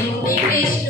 Hare Krishna.